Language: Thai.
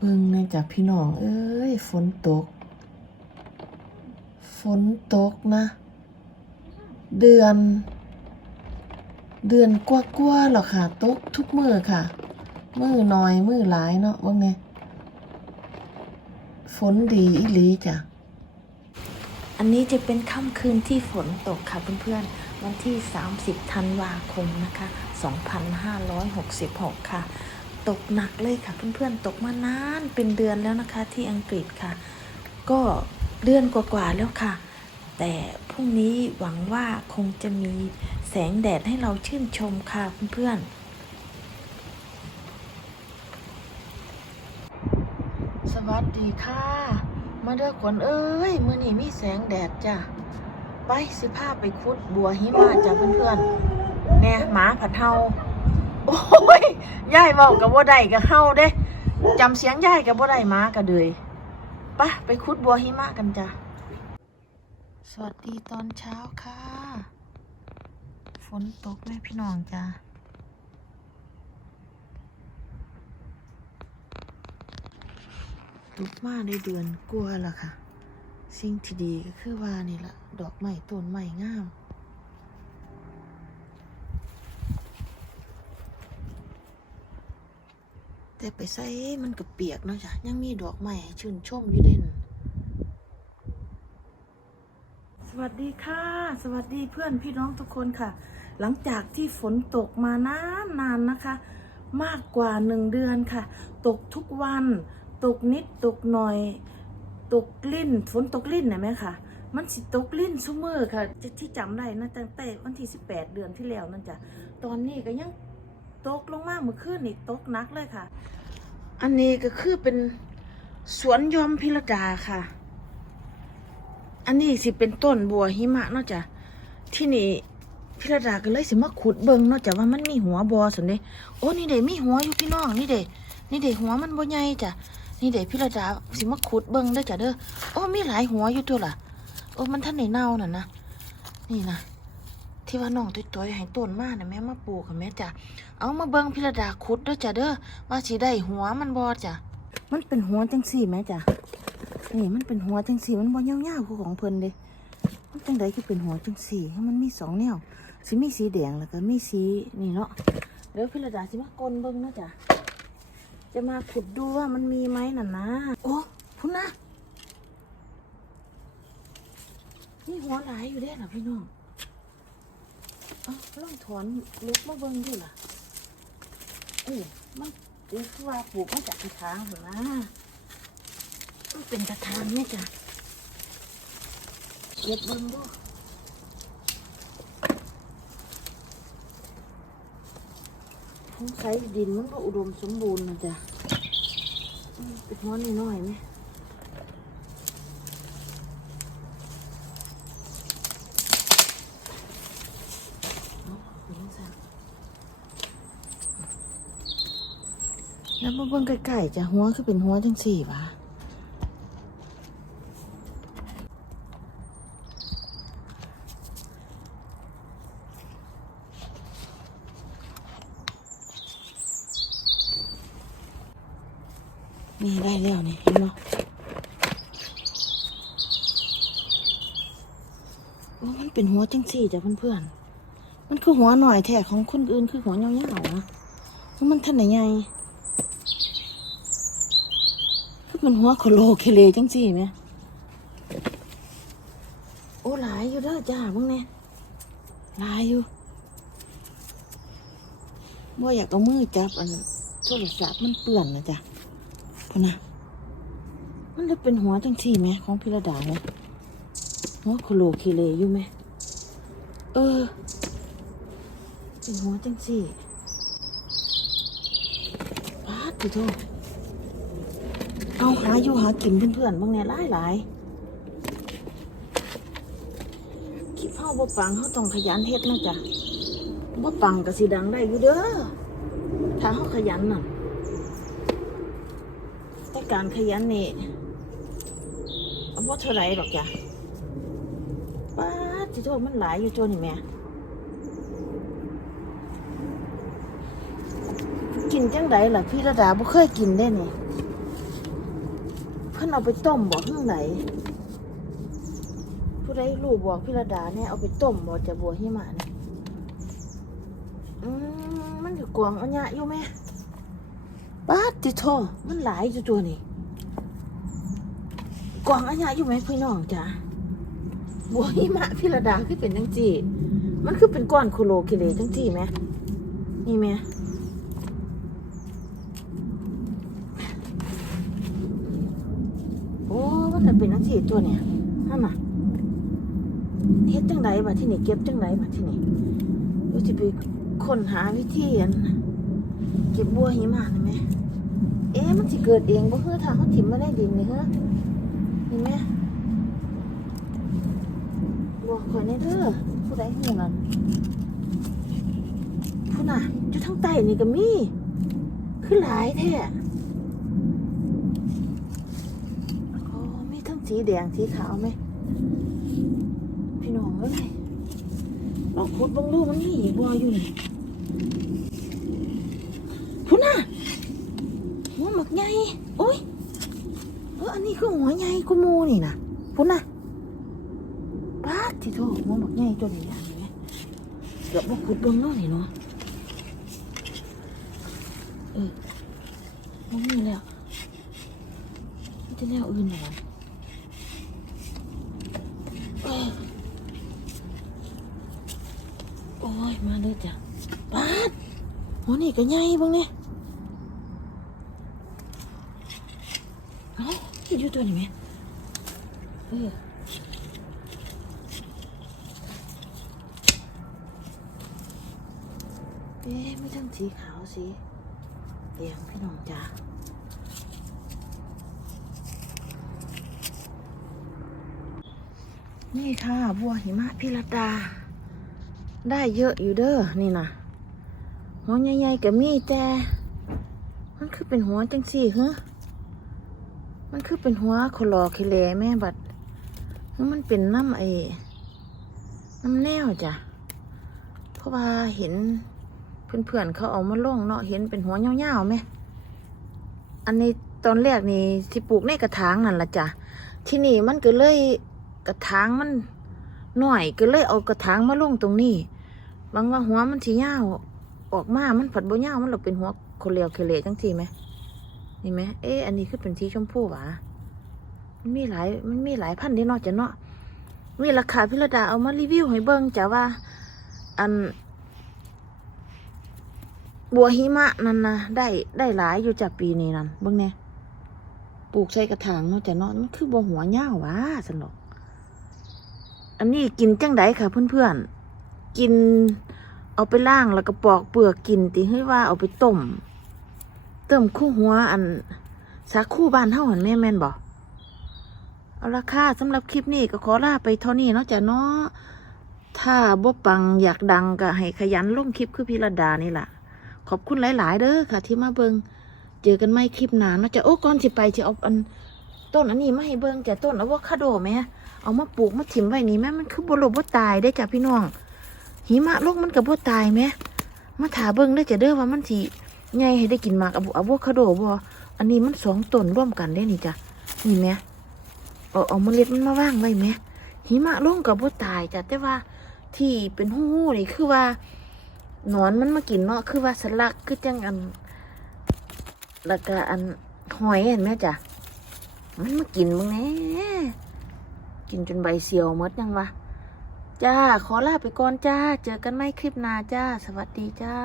เบิ่งในจากพี่น้อง เอ้ย ฝนตก ฝนตกนะ เดือน เดือนกว่าๆหรอกค่ะ ตกทุกมือค่ะ มือน้อยมือหลายเนาะว่าไงฝนดีอีหลีจ้ะ อันนี้จะเป็นค่ำคืนที่ฝนตกค่ะเพื่อนๆ วันที่ 30 ธันวาคมนะคะ 2566 ค่ะ ตกหนักเลยค่ะเพื่อนๆตกมานานเป็นเดือนแล้วนะคะที่อังกฤษค่ะ ก็เดือนกว่าๆแล้วค่ะ แต่พรุ่งนี้หวังว่าคงจะมีแสงแดดให้เราชื่นชมค่ะเพื่อนๆสวัสดีค่ะ มาเด้อขวัญเอ้ยมื้อนี้มีแสงแดดจ้ะไปสิพาไปคุดบัวหิมะจ้ะเพื่อนๆแน่หมาผัดเฮา โอ้ยยายเว้ากับบ่ได้กับเฮาเด้จำเสียงยายกับบ่ได้มาก็เลยไปไปคุดบัวหิมะกันจ้ะ สวัสดีตอนเช้าค่ะ ฝนตกแม่พี่น้องจ้ะตกมาในเดือนกลัวาละค่ะ สิ่งที่ดีก็คือว่านี่ละดอกไม้ต้นไม้งาม แต่ไปใส่มันก็เปียกเนาะจ้ะยังมีดอกไม้ชื่นชมอยู่เด่นสวัสดีค่ะ สวัสดีเพื่อนพี่น้องทุกคนค่ะ หลังจากที่ฝนตกมานานนานๆนะคะ มากกว่าหนึ่งเดือนค่ะ ตกทุกวัน ตกนิดตกหน่อย ตกลิ่นฝนตกลิ่นนะแม่ค่ะมันสิตกลิ่นซุมือค่ะที่จำได้นะตั้งแต่วันที่สิบแปดเดือนที่แล้วนั่นจ้ะตอนนี้ก็ยัง ตกลงมาเมื่อคืนนี่ตกนักเลยค่ะ อันนี้ก็คือเป็นสวนยอมพิรดาค่ะ อันนี้สิเป็นต้นบัวหิมะเนาะจ้ะที่นี่พิรดาก็เลยสิมาขุดเบิ่งเนาะจ้ะว่ามันมีหัวบอสันเด้โอ้นี่เด้มีหัวอยู่พี่น้องนี่เด้นี่เด้หัวมันบ่ใหญ่จ้ะนี่เด้พิรดาสิมาขุดเบิ่งเด้อจ้ะเด้อโอ้มีหลายหัวอยู่ตัวล่ะโอ้มันท่านไหนเน่าน่ะนะนี่นะ ที่ว่าน้องตัวให้ต้นมาน่ะแม่มาปลูกค่ะแม่จ้ะเอามาเบิ่งพิรดาขุดด้อจ้ะเด้อว่าสิได้หัวมันบ่จ้ะมันเป็นหัวจังสี่แม่จ้ะนี่มันเป็นหัวจังสี่มันบ่ยาวๆคือของเพิ่นเด้มันจังไดคือเป็นหัวจังสี่ให้มันมีสองแนวสิมีสีแดงแล้วก็มีสีนี่เนาะเดี๋ยวพิรดาสิมากลนเบิ่งนะจ้ะจะมาขุดดูว่ามันมีไหมน่ะนะโอ้พุ่นนะนี่หัวหลายอยู่เด้ล่ะพี่น้อง อาลองถอนเล็กมาเบิ่งดูล่ะเอ้ยมันเดี๋ยวคือว่าปลูกมาจากกระถางเหรอนะมันเป็นกระถางเนี่ยจ้ะเก็บเบิ่งดูสงสัยดินมันก็อุดมสมบูรณ์นะจ๊ะอืมเป็นหัวน้อยๆไหมเอาเอาลงซะ แล้วมาเบิ่งใกล้ๆจะหัวคือเป็นหัวจังสี่วะนี่ได้แล้วนี่เห็นไหมโอ้มันเป็นหัวจังสี่จ้ะเพื่อนๆมันคือหัวหน่อยแท้ของคนอื่นคือหัวยาวๆนะมันท่านไหนไง คือ มันหัวโคโลเคเลจังสี่ไหมโอ้หลายอยู่เด้อจ้ามึงเนี่ยหลายอยู่ว่อยากเอามือจับอันโทรศัพท์มันเปื่อนนะจ้ะพนะมันจะเป็นหัวจังสี่ไหมของพิรดาไหมหัวโคโลเคเลอยู่ไหมเออเป็นหัวจังสี่ปาดดิโทษ เอาหาอยู่หากินเพื่อนๆบางเนี่ยหลายหลายๆคิดเฮาบ่ปังเฮาต้องขยันเฮ็ดนะจ๊ะบ่ปังก็สิดังได้อยู่เด้อถ้าเฮาขยันน่ะแต่การขยันนี่เอบ่เท่าไหร่หรอกจ้ะป้าดสิโทษมันหลายอยู่ตัวนี่แม่กินจังไดล่ะพี่ระดาบ่เคยกินได้นี่ พิ่นเอาไปต้มบ่ข้างไหนผู้ใดรู้บอกพี่ระดาเนี่ยเอาไปต้มบ่จะบัวหิมะเนี่ยอืมมันอยู่กวางอัญญะอยู่ไหมปาติโทมันหลายอยู่ตัวนี่กวางอัญญะอยู่ไหมพี่น้องจ๋าบัวหิมะพี่ระดาคือเป็นจังจีมันคือเป็นก้อนโคโลคิเลจังจีไหมนี่ไหม โอ้ มันน่ะเป็นนัก สีตัวเนี่ยนั่นน่ะเฮ็ดจังไดบัดที่นี่เก็บจังไดบัดที่นี่เดี๋ยวสิไปค้นหาวิธีอันเก็บบัวหิมะนี่แม่เอ๊ะมันสิเกิดเองบ่เฮือถ้าเขาถิ่มมาได้ดินนี่เฮ้อนี่แม่บอกข่อยแน่เด้อผู้ใดฮู้นั่นผู้น่ะอยู่ทางใต้นี่ก็มีคือหลายแท้ โอ้มีทั้ง สีแดงสีขาวไหมพี่น้องเอ้ยลองขุดเบงดูมันมีอีกบัวอยู่นี่พุ่นน่ะหัวหมักใหญ่โอ้ยเอออันนี้คือหัวใหญ่กุมูนี่นะพุ่นน่ะป้าที่โตหัวหมักใหญ่ตัวนี้อย่างนี้เกือบว่าขุดเบงดูนี่เนาะเออมันมีแล้วจะแนวอื่นเหรอเอ้ยโอ้ย มาเลยจ้ะปาดหัวนี่ก็ใหญ่บ้างเนี่ยเอ้าอยู่ตัวนี้ไหมเออเอ๊ะไม่ทั้งสีขาวสีแดงพี่น้องจ้านี่ค่ะ บัวหิมะพิรดา ได้เยอะอยู่เด้อนี่นะหัวใหญ่ๆกับมีแต่มันคือเป็นหัวจังสี่เหรอมันคือเป็นหัวคลอคิเลแม่บัดมันเป็นน้ำไอ้น้ำแนวจ้ะเพราะว่าเห็นเพื่อนๆเขาเอามาล่งเนาะเห็นเป็นหัวเงาวๆไหมอันนี้ตอนแรกนี่ที่ปลูกในกระถางนั่นละจ้ะที่นี่มันก็เลยกระถางมัน หน่อยก็เลยเอากระถางมาลงตรงนี้หวังว่าหัวมันสียาออกมา มันผัดบ่ยามันเราเป็นหัวโคเลียวเคเลจังทีไหมนี่ไหมเอ๊ะอันนี้คือเป็นสีชมพูหวะมันมีหลายมันมีหลายพันธุ์เด้เนาะจะเนาะมีราคาพิรดาเอามารีวิวให้เบิ่งจ้ะว่า อัน บัวหิมะนั่นนะได้ได้หลายอยู่จากปีนี้นั่นเบิ่งเนี่ยปลูกใส่กระถางเนาะจ้ะเนาะมันคือบัวหัวยาวหวะสนอก อันนี้กินจังไดค่ะ เพื่อนๆ กินเอาไปล่างแล้วก็ปอกเปลือกกินติให้ว่าเอาไปต้มเติมคู่หัวอันสาคู่บ้านเท่าหันแม่แม่นบอกเอาละค่ะสำหรับคลิปนี้ก็ขอลาไปเท่านี้เนาะจ้ะเนาะถ้าบ่ปังอยากดังก็ให้ขยันลงคลิปคือพี่รดานี่แหละขอบคุณหลาย ๆ เด้อค่ะ ที่มาเบิงเจอกันไม่คลิปหนาเนาะจ้ะโอ้ก่อนสิไปจะเอาอันต้นอันนี้มาให้เบิงจ้ะต้นอะโวคาโดไหม เอามาปลูกมาถิ่มไว้นี่แม่มันคือบรบ่ตายได้จ้ะพี่น้องหิมะโลกมันกับบ่ตายแม่มาถาเบิ่งได้จะเด้อว่ามันสิไงให้ได้กินหมากอะโวอะโวคาโดบ่อันนี้มันสองต้นร่วมกันได้นี่จ้ะนี่แม่เอาเอาเมล็ดมันมาว่างไว้แม่หิมะลงกับบ่ตายจ้ะแต่ว่าที่เป็นหู้ๆนี่คือว่าหนอนมันมากินเนาะคือว่าสลักคือจังอันแล้วก็อันหอยเห็นไหมจ้ะมันมากินมึงแน่ กินจนใบเสียวมดยังวะ จ้า ขอลาไปก่อนจ้า เจอกันไม่คลิปหน้าจ้า สวัสดีจ้า